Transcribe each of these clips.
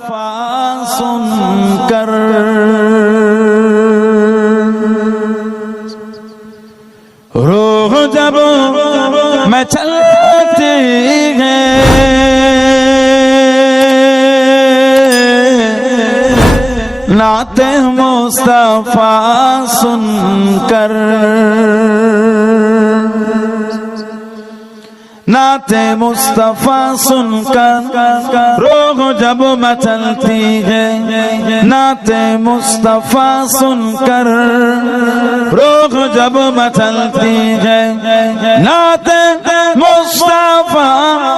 وفا سن کر ذات مصطفیٰ سن کر روح جب مچلتی ہے نعت مصطفیٰ سن کر روح جب مچلتی ہے نعت مصطفیٰ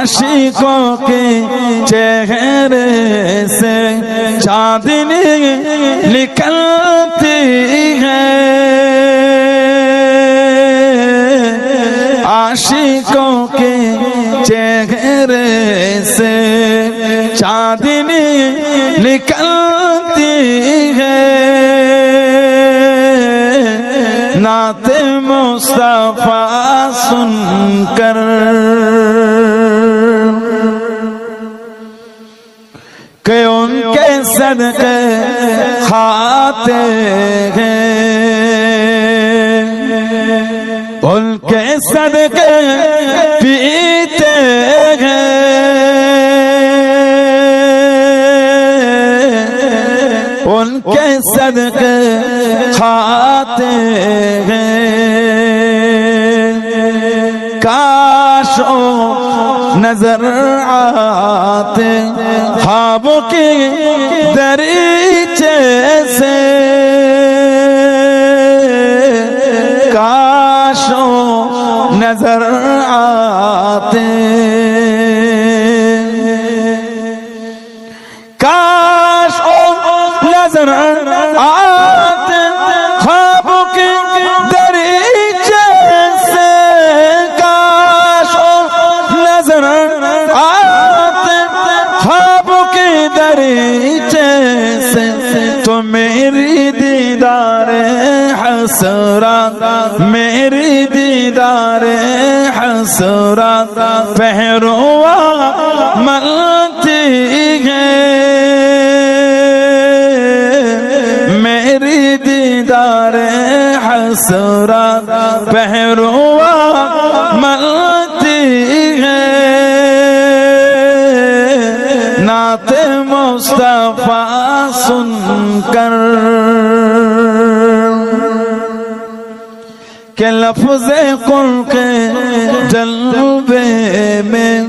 आशिकों के चेहरे से चांदनी निकलती है आशिकों के चेहरे से चांदनी निकलती है नाते मुस्तफा सुनकर کے کھاتے ہیں ان کے کے پیتے ہیں ان کے کھاتے ہیں نظر آتے خوابوں کے دریچے سے کاشوں نظر آتے کاش نظر آتے میری دیدار حسرت میری دیدار حسرت پہروا ملتی ہے میری دیدار حسرت پہروا کر کہ لفظ قل کے جلوے میں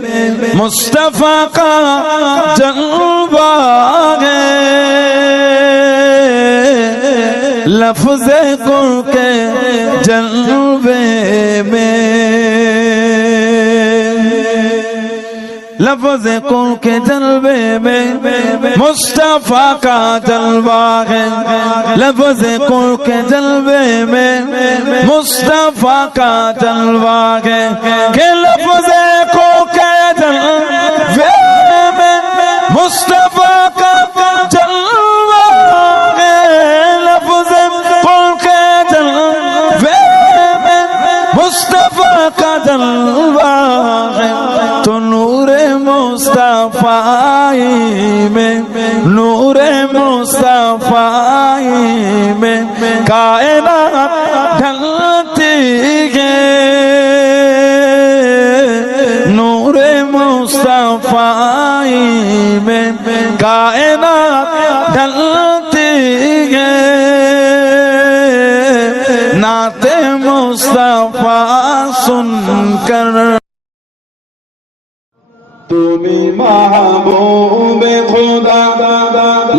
مصطفیٰ کا جلوہ ہے لفظ قل کے جلوے لفظ کو کے جلوے میں مصطفیٰ کا جلوہ ہے لفظ کو کے جلوے میں مصطفیٰ کا جلوہ ہے کہ لفظ کو کے جلوے میں مصطفیٰ کا جلوہ ہے لفظ کو کے جلوے میں مصطفیٰ کا جلوہ ہے মুস্তফাই মে নূরে মুস্তফাই মে কায়নাত ঢলতি গে নূরে মুস্তফাই মে কায়নাত ঢলতি গে নাতে মুস্তফা सुनकर তুমি মাহবুবে খোদা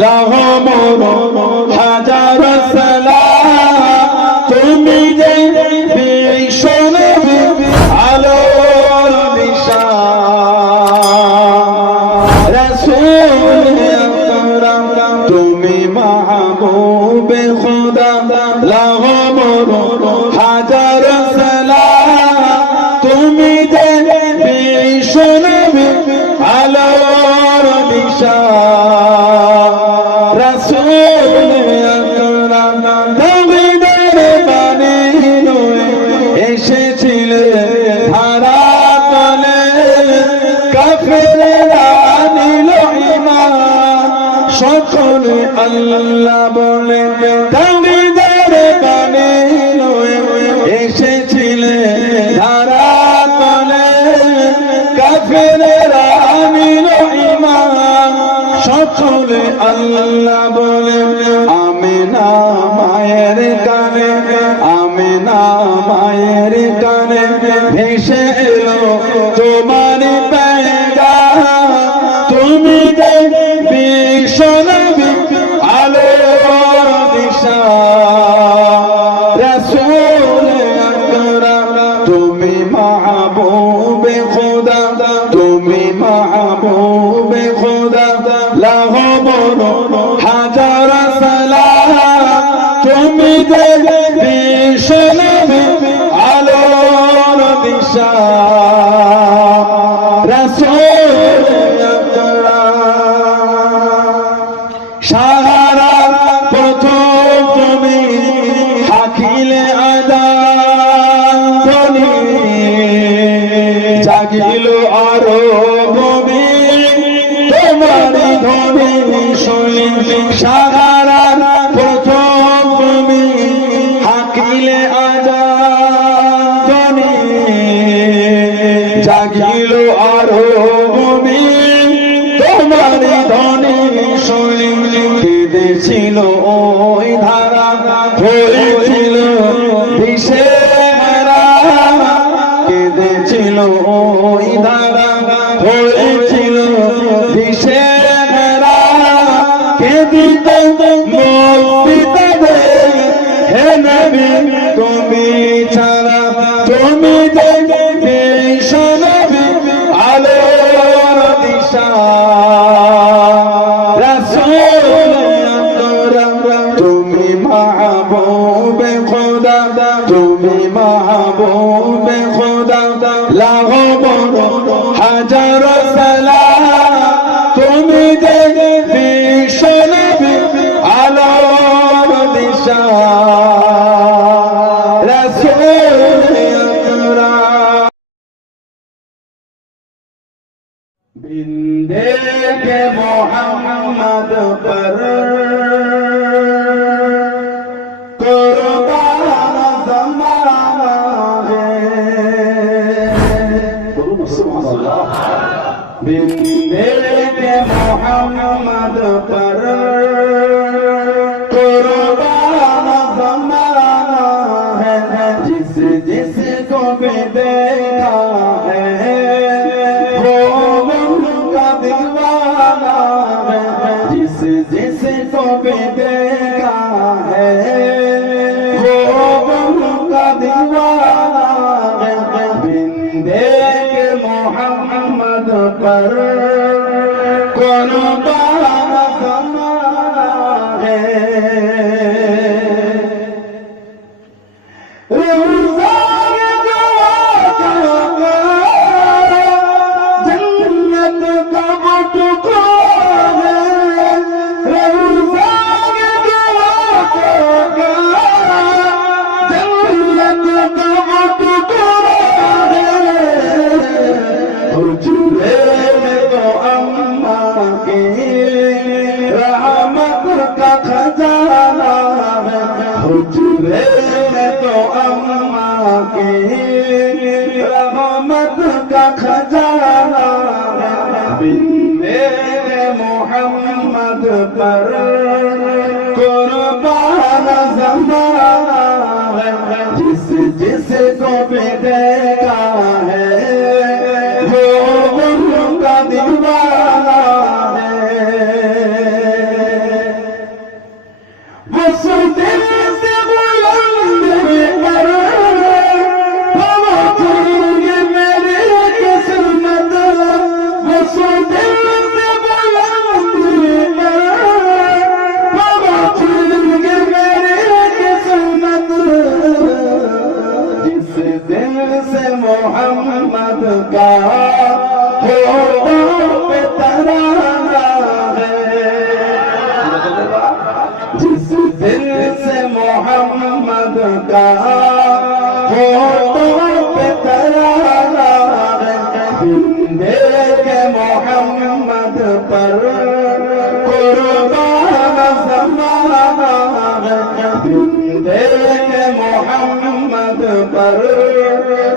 লাহো মোর হাজার সালাম তুমি যে বিশ্বনে আলোর দিশা রাসূল তুমি মাহবুবে খোদা লাহো মোর আল্লাহ This is it for baby. হুজুরে তো আমাকে রহমত কা খজানা বিন্দে মোহাম্মদ পর পারো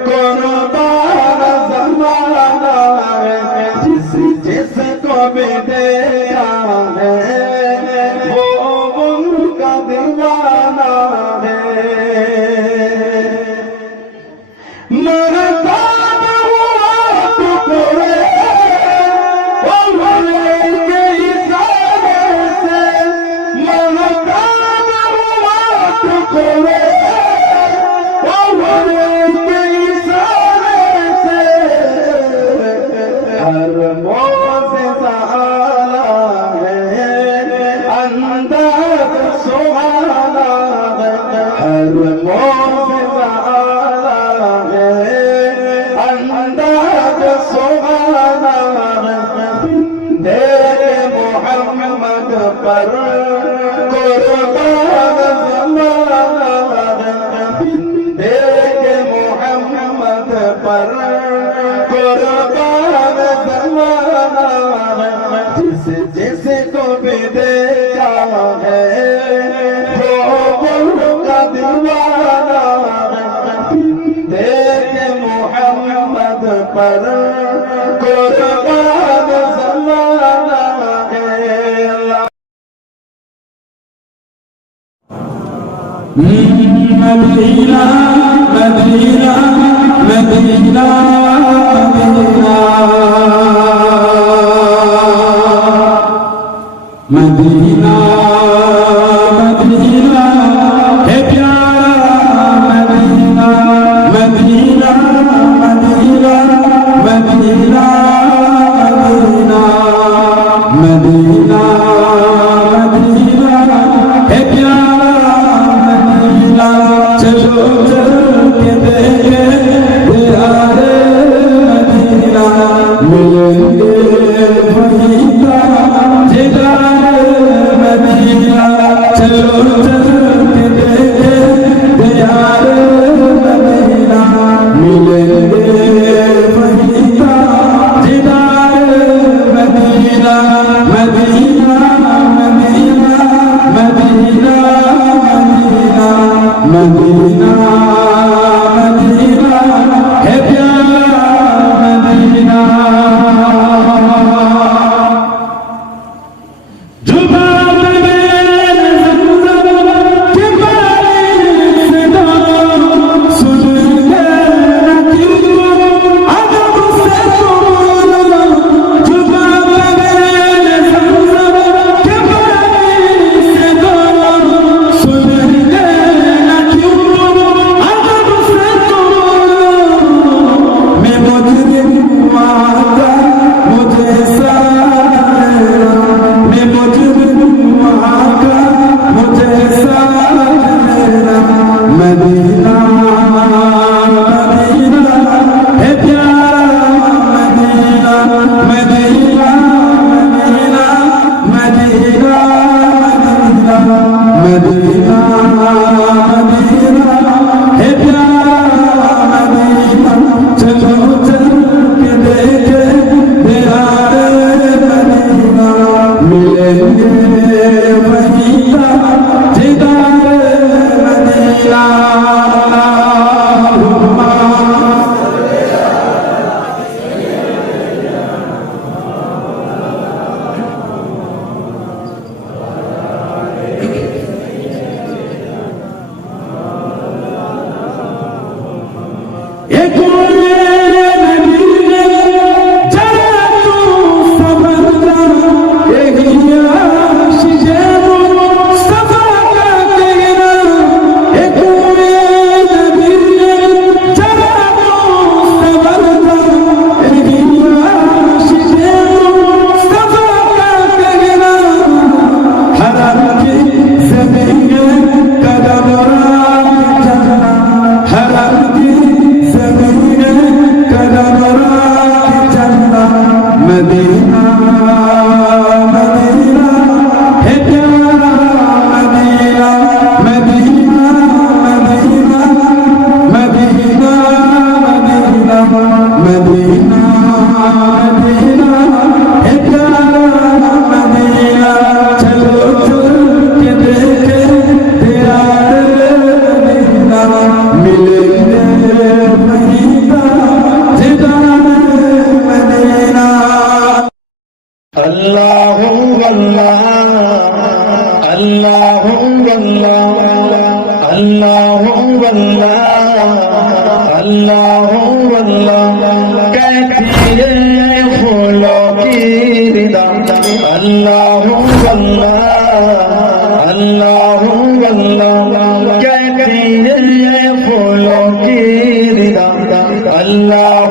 مدینہ مدینہ مدینہ مدینہ Thank you.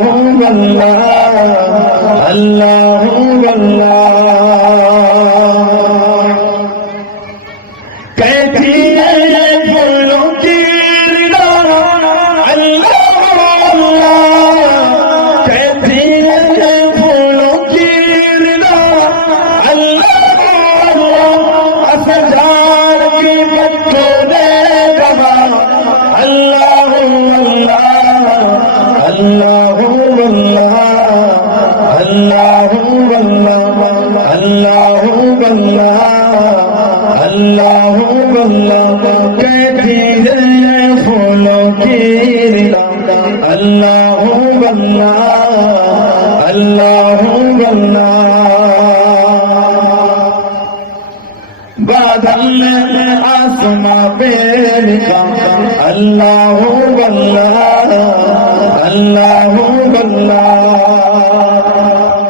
اللهم الله اللهم अकेला अल्लाह बल्ला अल्लाह बल्ला बादल ने आसमा पे लिखा अल्लाह बल्ला अल्लाह बल्ला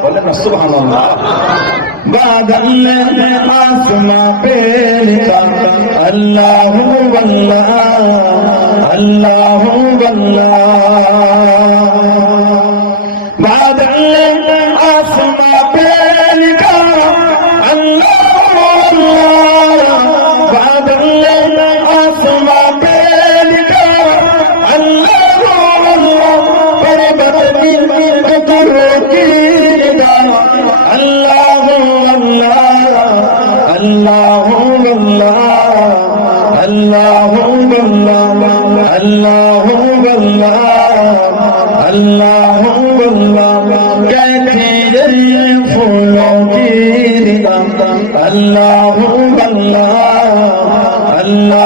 बोले ना सुबह अल्लाह बदन आसमा पे लिखा अल्लाह वल्ला अल्लाह वल्ला बदन आसमा पे लिखा अल्लाह वल्ला बदन आसमा اللہ اللہ اللہ اللہ کیسی جری پھولوں کی اللہ اللہ اللہ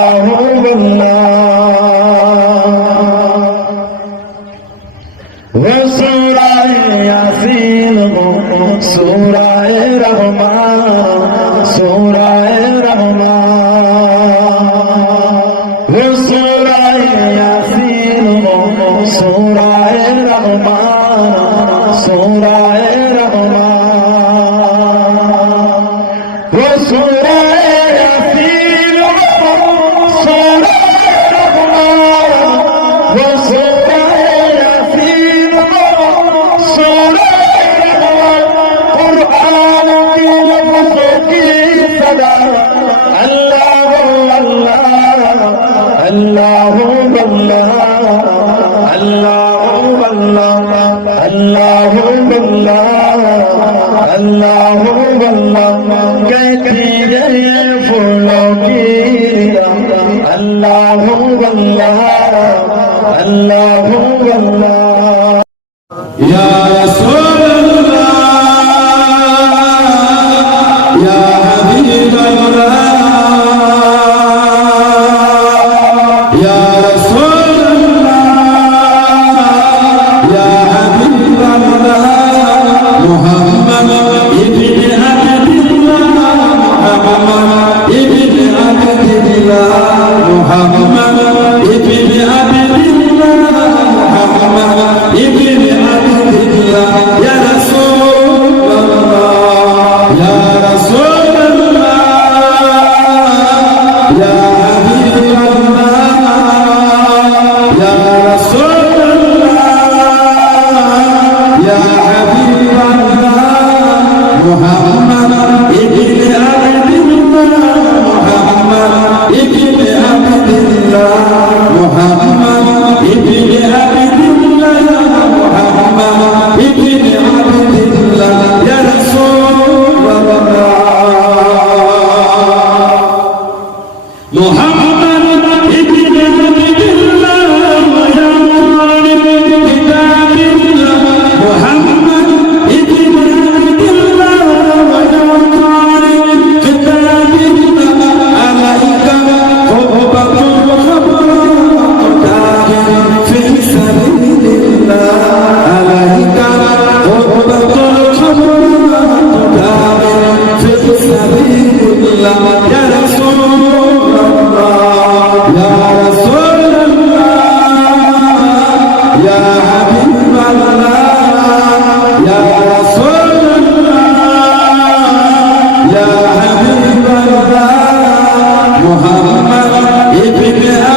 अल्लाह कहते गए फूलों की अल्लाह अल्लाह Amen.